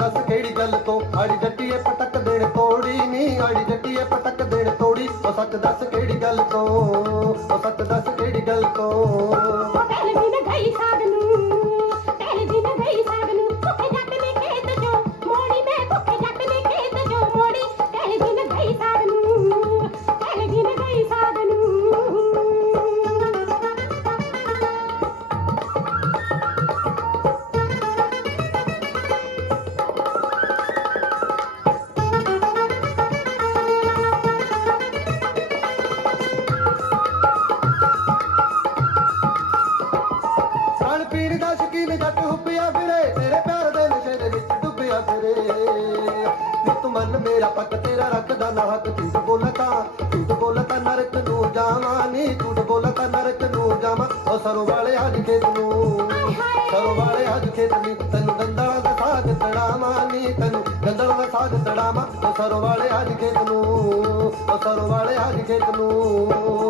ਦੱਸ ਕਿਹੜੀ ਗੱਲ ਤੋਂ? ਆੜੀ ਜੱਟੀਏ ਪਟਕ ਦੇਣ ਤੋੜੀ ਨੀ, ਆੜੀ ਜੱਟੀਏ ਪਟਕ ਦੇਣ ਤੋੜੀ। ਉਹ ਸੱਚ ਦੱਸ ਕਿਹੜੀ ਗੱਲ ਤੋਂ? ਉਹ ਸੱਚ ਦੱਸ ਕਿਹੜੀ ਗੱਲ ਤੋਂ? ਫਿਰੇ ਤੇਰੇ ਪਿਆਰ ਦੇ ਨਸ਼ੇ ਦੇ ਵਿੱਚ ਡੁੱਬਿਆ ਫਿਰੇ। ਨੀ ਤੂੰ ਮਨ ਮੇਰਾ ਪੱਕ ਤੇਰਾ ਰੱਖਦਾ ਨਾ ਹੱਕ। ਝੂਠ ਬੋਲਤਾ ਝੂਠ ਬੋਲਤਾ ਨਰਕ ਨੂੰ ਜਾਵਾਂ ਨੀ। ਝੂਠ ਬੋਲਤਾ ਨਰਕ ਨੂੰ ਜਾਵਾਂ। ਉਹ ਸਰੋਂ ਵਾਲੇ ਅੱਜ ਖੇਤ ਨੂੰ। ਸਰੋਂ ਵਾਲੇ ਅੱਜ ਖੇਤ ਨੀ। ਤੈਨੂੰ ਗੰਦਲਾਂ ਦਾ ਸਾਗ ਤੜਾਵਾਂ ਨੀ। ਤੈਨੂੰ ਗੰਦਲਾਂ ਦਾ ਸਾਗ ਤੜਾਵਾਂ। ਉਹ ਸਰੋਂ ਵਾਲੇ ਅੱਜ ਖੇਤ ਨੂੰ। ਉਹ ਸਰੋਂ ਵਾਲੇ ਅੱਜ ਖੇਤ ਨੂੰ।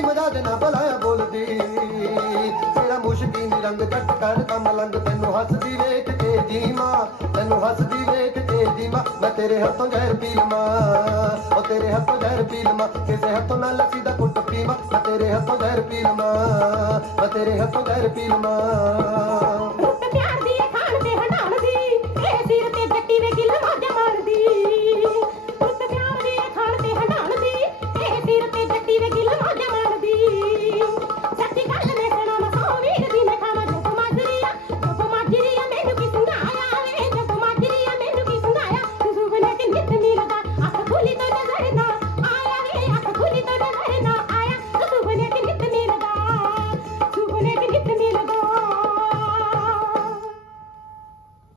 ਰੱਖਦੀ ਮਜਾਜ ਨਾ ਬਲਾਇਆ ਬੋਲਦੀ। ਤੇਰਾ ਮੁਸ਼ਕੀ ਨੀ ਰੰਗ ਜੱਟ ਕਰ, ਕੰਮ ਤੈਨੂੰ ਹੱਸਦੀ ਵੇਖ ਕੇ ਜੀਮਾ ਤੈਨੂੰ ਹੱਸਦੀ ਵੇਖ ਕੇ ਜੀਮਾ ਮੈਂ ਤੇਰੇ ਹੱਥੋਂ ਜ਼ਹਿਰ ਪੀ ਲਵਾਂ। ਉਹ ਤੇਰੇ ਹੱਥੋਂ ਜ਼ਹਿਰ ਪੀ ਲਵਾਂ, ਕਿਸੇ ਹੱਥੋਂ ਨਾ ਲੱਸੀ ਦਾ ਕੁੱਟ ਪੀਵਾਂ ਮੈਂ ਤੇਰੇ ਹੱਥੋਂ ਜ਼ਹਿਰ ਪੀ ਲਵਾਂ, ਮੈਂ ਤੇਰੇ ਹੱਥੋਂ ਜ਼ਹਿਰ ਪੀ ਲਵਾਂ।